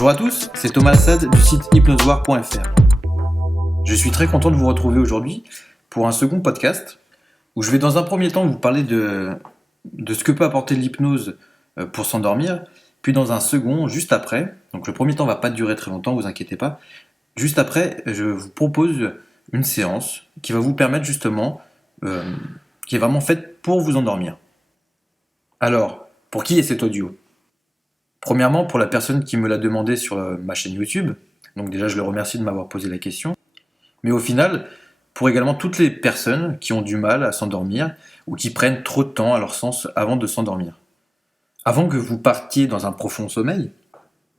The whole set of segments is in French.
Bonjour à tous, c'est Thomas Assad du site hypnosevoir.fr. Je suis très content de vous retrouver aujourd'hui pour un second podcast où je vais dans un premier temps vous parler de ce que peut apporter l'hypnose pour s'endormir, puis dans un second, juste après, donc le premier temps va pas durer très longtemps, vous inquiétez pas, juste après, je vous propose une séance qui va vous permettre justement, qui est vraiment faite pour vous endormir. Alors, pour qui est cet audio ? Premièrement, pour la personne qui me l'a demandé sur ma chaîne YouTube, donc déjà je le remercie de m'avoir posé la question, mais au final, pour également toutes les personnes qui ont du mal à s'endormir ou qui prennent trop de temps à leur sens avant de s'endormir. Avant que vous partiez dans un profond sommeil,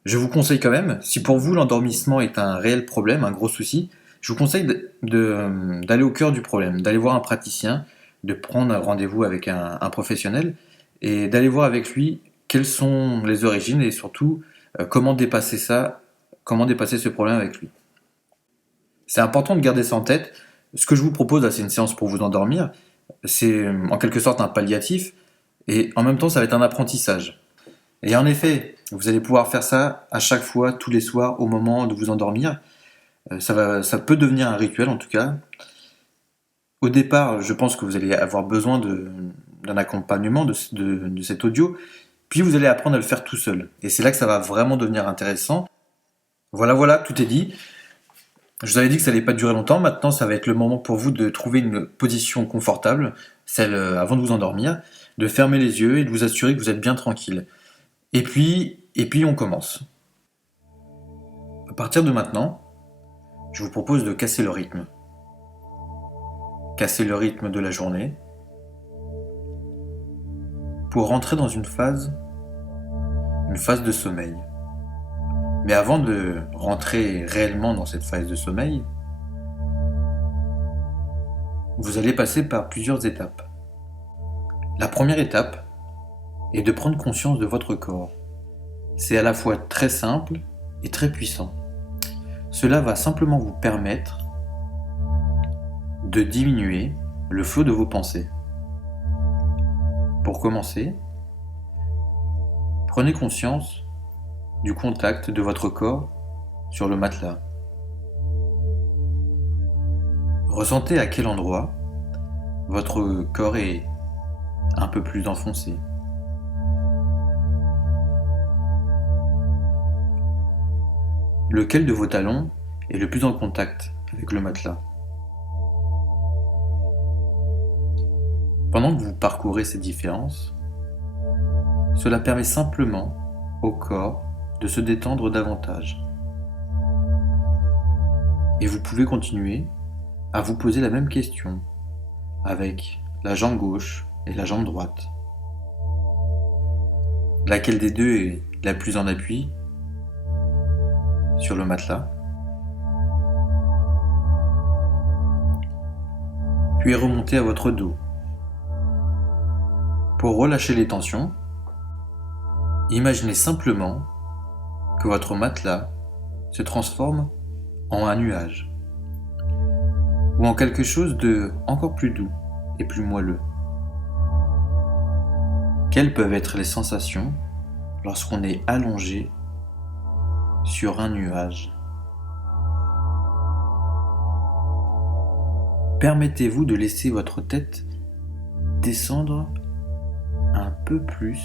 je vous conseille quand même, si pour vous l'endormissement est un réel problème, un gros souci, je vous conseille d'aller au cœur du problème, d'aller voir un praticien, de prendre un rendez-vous avec un professionnel et d'aller voir avec lui quelles sont les origines et surtout comment dépasser ce problème avec lui. C'est important de garder ça en tête. Ce que je vous propose là, c'est une séance pour vous endormir. C'est en quelque sorte un palliatif et en même temps ça va être un apprentissage. Et en effet, vous allez pouvoir faire ça à chaque fois, tous les soirs, au moment de vous endormir. Ça peut devenir un rituel en tout cas. Au départ, je pense que vous allez avoir besoin d'un accompagnement de cet audio, puis vous allez apprendre à le faire tout seul. Et c'est là que ça va vraiment devenir intéressant. Voilà, tout est dit. Je vous avais dit que ça n'allait pas durer longtemps, maintenant ça va être le moment pour vous de trouver une position confortable, celle avant de vous endormir, de fermer les yeux et de vous assurer que vous êtes bien tranquille. Et puis on commence. À partir de maintenant, je vous propose de casser le rythme. Casser le rythme de la journée pour rentrer dans une phase de sommeil. Mais avant de rentrer réellement dans cette phase de sommeil, vous allez passer par plusieurs étapes. La première étape est de prendre conscience de votre corps. C'est à la fois très simple et très puissant. Cela va simplement vous permettre de diminuer le flot de vos pensées. Pour commencer, prenez conscience du contact de votre corps sur le matelas. Ressentez à quel endroit votre corps est un peu plus enfoncé. Lequel de vos talons est le plus en contact avec le matelas? Pendant que vous parcourez ces différences, cela permet simplement au corps de se détendre davantage. Et vous pouvez continuer à vous poser la même question avec la jambe gauche et la jambe droite. Laquelle des deux est la plus en appui sur le matelas? Puis remontez à votre dos. Pour relâcher les tensions, imaginez simplement que votre matelas se transforme en un nuage ou en quelque chose de encore plus doux et plus moelleux. Quelles peuvent être les sensations lorsqu'on est allongé sur un nuage? Permettez-vous de laisser votre tête descendre un peu plus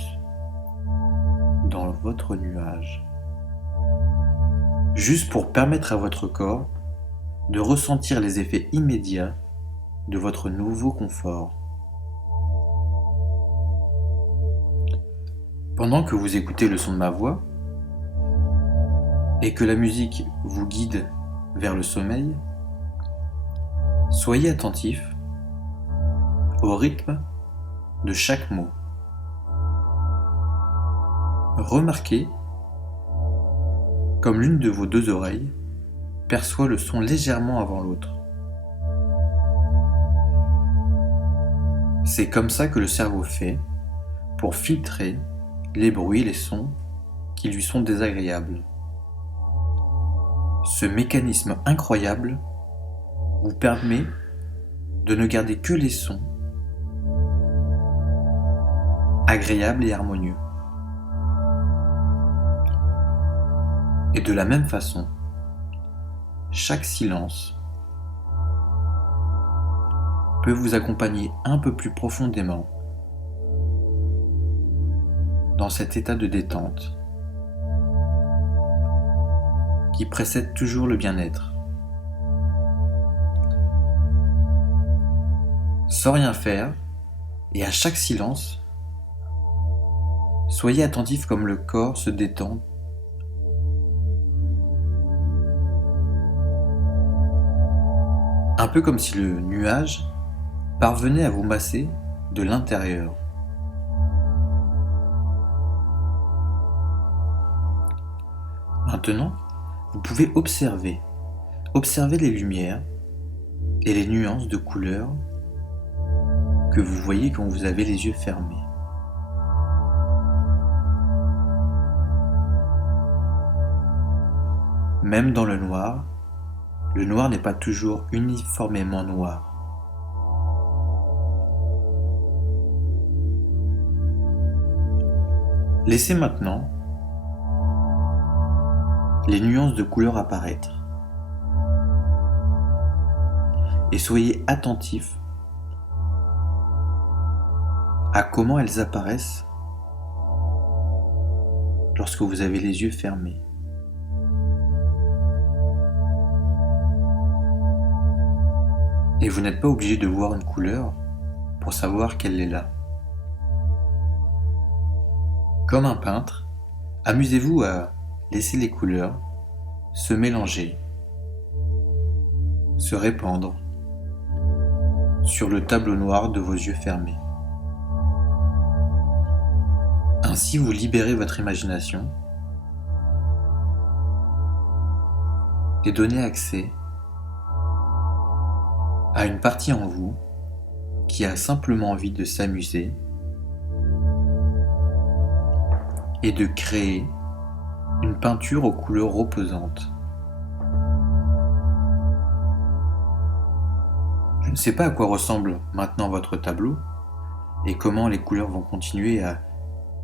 dans votre nuage, juste pour permettre à votre corps de ressentir les effets immédiats de votre nouveau confort. Pendant que vous écoutez le son de ma voix et que la musique vous guide vers le sommeil, soyez attentif au rythme de chaque mot. Remarquez comme l'une de vos deux oreilles perçoit le son légèrement avant l'autre. C'est comme ça que le cerveau fait pour filtrer les bruits, les sons qui lui sont désagréables. Ce mécanisme incroyable vous permet de ne garder que les sons agréables et harmonieux. Et de la même façon, chaque silence peut vous accompagner un peu plus profondément dans cet état de détente qui précède toujours le bien-être. Sans rien faire, et à chaque silence, soyez attentif comme le corps se détend. Un peu comme si le nuage parvenait à vous masser de l'intérieur. Maintenant, vous pouvez observer les lumières et les nuances de couleurs que vous voyez quand vous avez les yeux fermés. Même dans le noir n'est pas toujours uniformément noir. Laissez maintenant les nuances de couleurs apparaître et soyez attentifs à comment elles apparaissent lorsque vous avez les yeux fermés. Et vous n'êtes pas obligé de voir une couleur pour savoir qu'elle est là. Comme un peintre, amusez-vous à laisser les couleurs se mélanger, se répandre sur le tableau noir de vos yeux fermés. Ainsi, vous libérez votre imagination et donnez accès à une partie en vous qui a simplement envie de s'amuser et de créer une peinture aux couleurs reposantes. Je ne sais pas à quoi ressemble maintenant votre tableau et comment les couleurs vont continuer à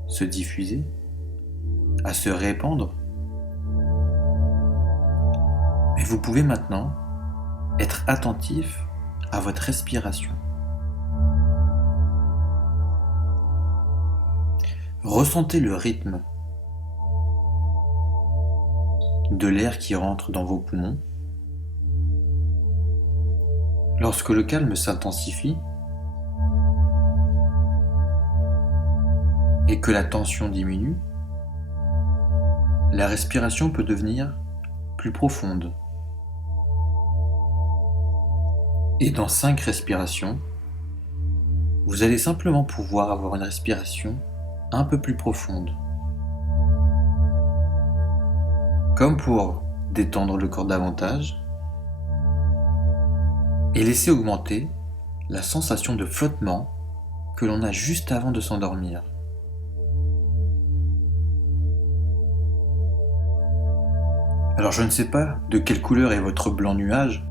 se diffuser, à se répandre. Mais vous pouvez maintenant être attentif à votre respiration. Ressentez le rythme de l'air qui rentre dans vos poumons. Lorsque le calme s'intensifie et que la tension diminue, la respiration peut devenir plus profonde. Et dans 5 respirations, vous allez simplement pouvoir avoir une respiration un peu plus profonde. Comme pour détendre le corps davantage et laisser augmenter la sensation de flottement que l'on a juste avant de s'endormir. Alors je ne sais pas de quelle couleur est votre blanc nuage,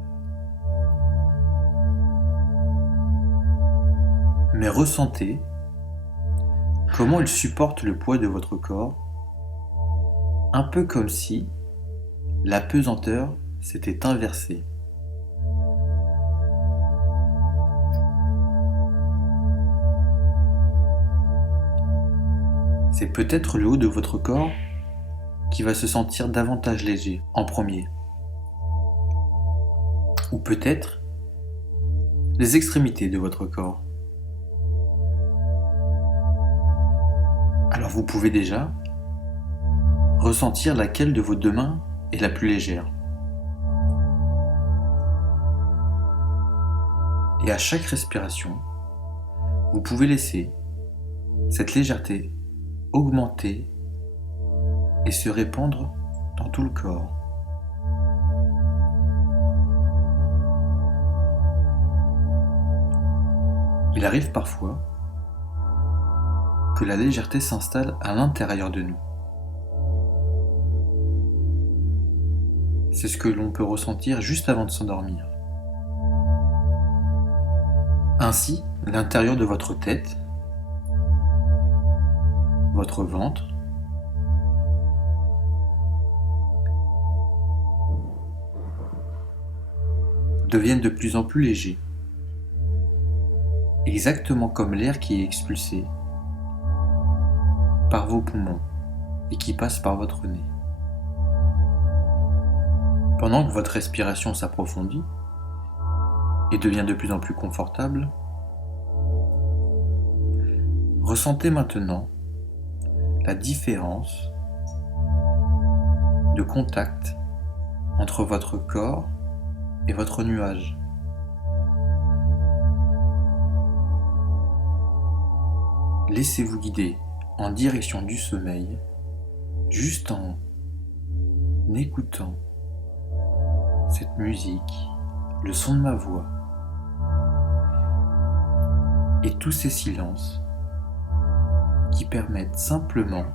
mais ressentez comment il supporte le poids de votre corps, un peu comme si la pesanteur s'était inversée. C'est peut-être le haut de votre corps qui va se sentir davantage léger en premier. Ou peut-être les extrémités de votre corps. Alors vous pouvez déjà ressentir laquelle de vos 2 mains est la plus légère. Et à chaque respiration, vous pouvez laisser cette légèreté augmenter et se répandre dans tout le corps. Il arrive parfois que la légèreté s'installe à l'intérieur de nous. C'est ce que l'on peut ressentir juste avant de s'endormir. Ainsi, l'intérieur de votre tête, votre ventre deviennent de plus en plus légers, exactement comme l'air qui est expulsé par vos poumons et qui passe par votre nez. Pendant que votre respiration s'approfondit et devient de plus en plus confortable, ressentez maintenant la différence de contact entre votre corps et votre nuage. Laissez-vous guider en direction du sommeil, juste en écoutant cette musique, le son de ma voix et tous ces silences qui permettent simplement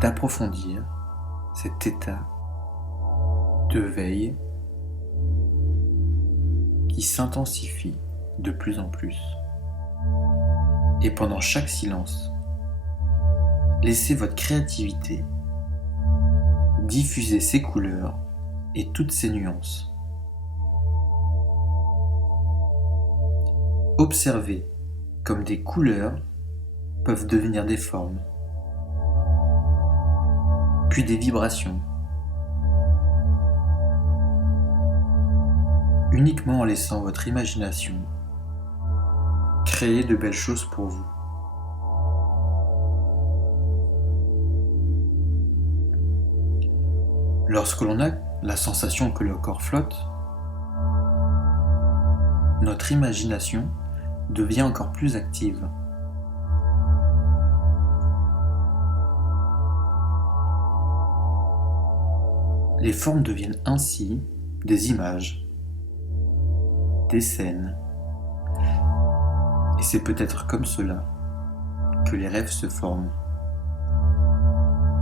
d'approfondir cet état de veille qui s'intensifie de plus en plus. Et pendant chaque silence, laissez votre créativité diffuser ses couleurs et toutes ses nuances. Observez comme des couleurs peuvent devenir des formes, puis des vibrations, uniquement en laissant votre imagination créer de belles choses pour vous. Lorsque l'on a la sensation que le corps flotte, notre imagination devient encore plus active. Les formes deviennent ainsi des images, des scènes, et c'est peut-être comme cela que les rêves se forment.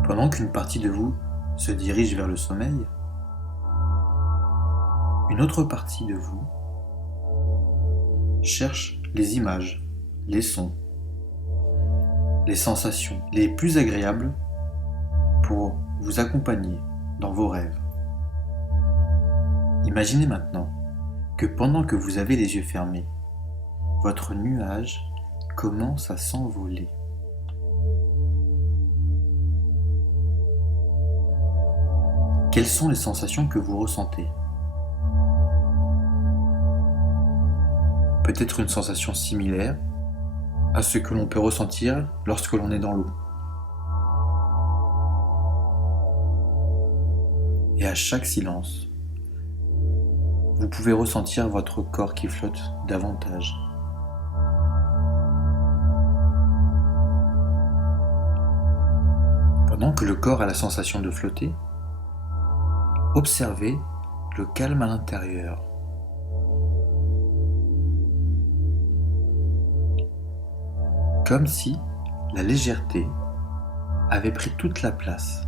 Pendant qu'une partie de vous se dirige vers le sommeil, une autre partie de vous cherche les images, les sons, les sensations les plus agréables pour vous accompagner dans vos rêves. Imaginez maintenant que pendant que vous avez les yeux fermés, votre nuage commence à s'envoler. Quelles sont les sensations que vous ressentez ? Peut-être une sensation similaire à ce que l'on peut ressentir lorsque l'on est dans l'eau. Et à chaque silence, vous pouvez ressentir votre corps qui flotte davantage. Pendant que le corps a la sensation de flotter, observez le calme à l'intérieur. Comme si la légèreté avait pris toute la place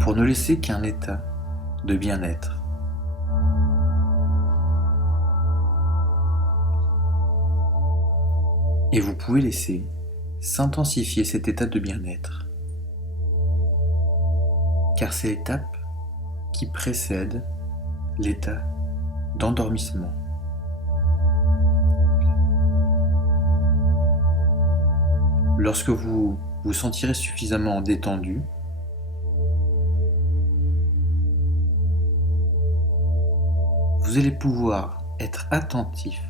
pour ne laisser qu'un état de bien-être. Et vous pouvez laisser s'intensifier cet état de bien-être, car c'est l'étape qui précède l'état d'endormissement. Lorsque vous vous sentirez suffisamment détendu, vous allez pouvoir être attentif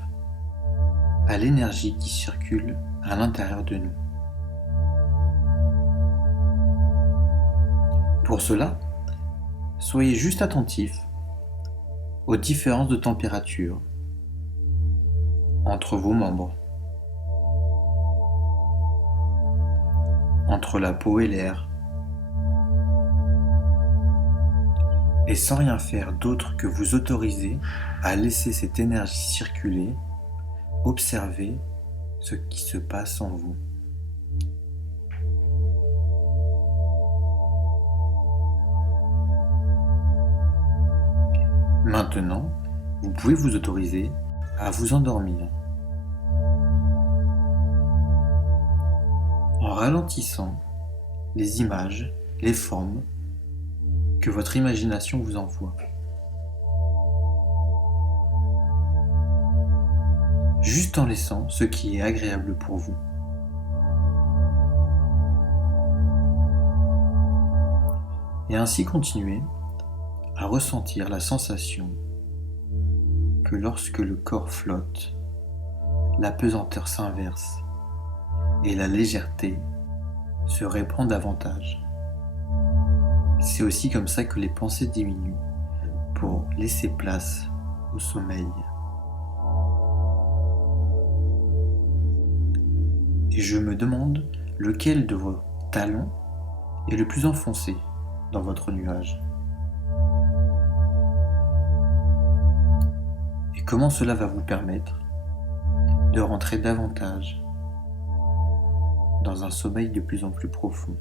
à l'énergie qui circule à l'intérieur de nous. Pour cela, soyez juste attentif aux différences de température entre vos membres, entre la peau et l'air, et sans rien faire d'autre que vous autoriser à laisser cette énergie circuler, observez ce qui se passe en vous. Maintenant, vous pouvez vous autoriser à vous endormir en ralentissant les images, les formes que votre imagination vous envoie. juste en laissant ce qui est agréable pour vous. Et ainsi continuez à ressentir la sensation que lorsque le corps flotte, la pesanteur s'inverse et la légèreté se répand davantage. C'est aussi comme ça que les pensées diminuent pour laisser place au sommeil. Et je me demande lequel de vos talons est le plus enfoncé dans votre nuage. Et comment cela va vous permettre de rentrer davantage dans un sommeil de plus en plus profond.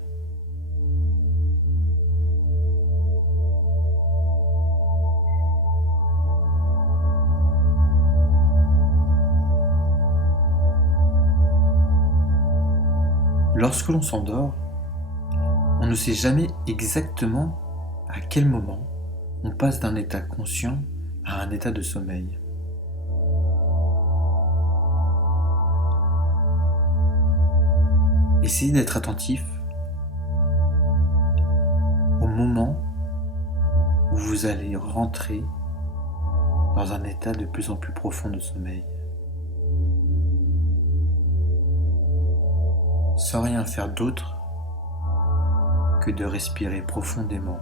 Lorsque l'on s'endort, on ne sait jamais exactement à quel moment on passe d'un état conscient à un état de sommeil. Essayez d'être attentif au moment où vous allez rentrer dans un état de plus en plus profond de sommeil. Sans rien faire d'autre que de respirer profondément.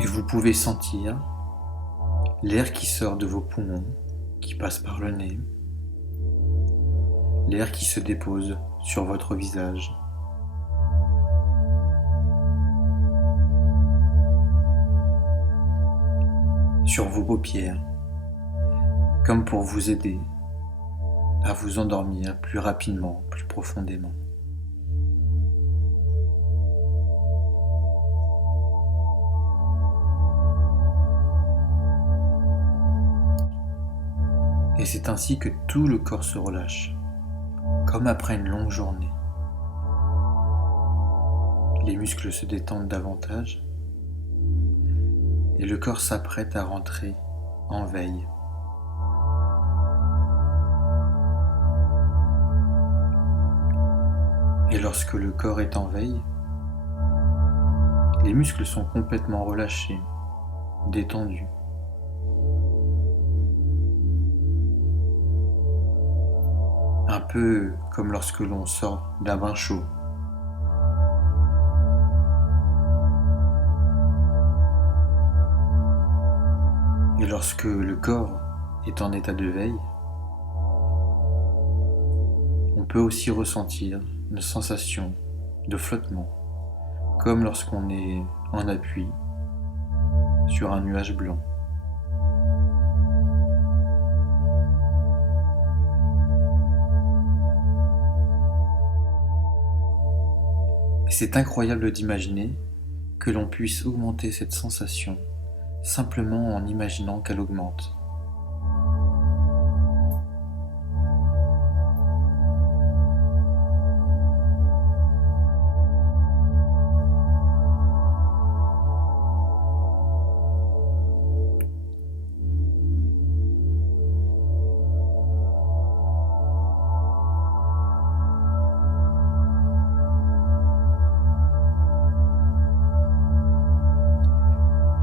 Et vous pouvez sentir l'air qui sort de vos poumons, qui passe par le nez, l'air qui se dépose sur votre visage. Sur vos paupières, comme pour vous aider à vous endormir plus rapidement, plus profondément. Et c'est ainsi que tout le corps se relâche, comme après une longue journée. Les muscles se détendent davantage et le corps s'apprête à rentrer en veille. Et lorsque le corps est en veille, les muscles sont complètement relâchés, détendus. Un peu comme lorsque l'on sort d'un bain chaud. Et lorsque le corps est en état de veille, on peut aussi ressentir une sensation de flottement, comme lorsqu'on est en appui sur un nuage blanc. Et c'est incroyable d'imaginer que l'on puisse augmenter cette sensation simplement en imaginant qu'elle augmente.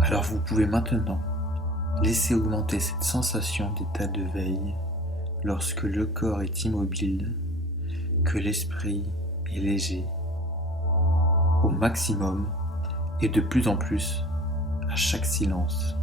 Alors vous pouvez maintenant laisser augmenter cette sensation d'état de veille lorsque le corps est immobile, que l'esprit est léger, au maximum et de plus en plus à chaque silence.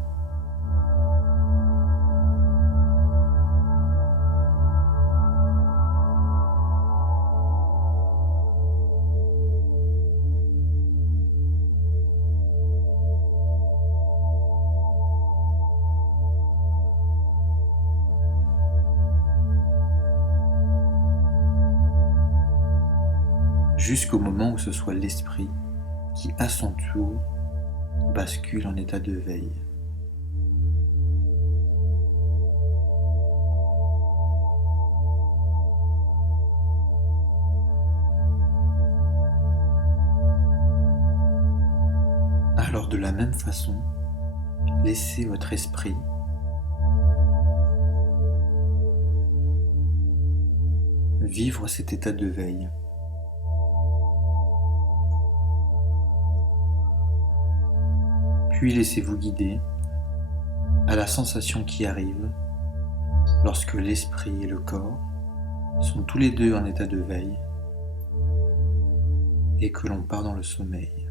Jusqu'au moment où ce soit l'esprit qui, à son tour, bascule en état de veille. Alors de la même façon, laissez votre esprit vivre cet état de veille. Puis laissez-vous guider à la sensation qui arrive lorsque l'esprit et le corps sont tous les deux en état de veille et que l'on part dans le sommeil.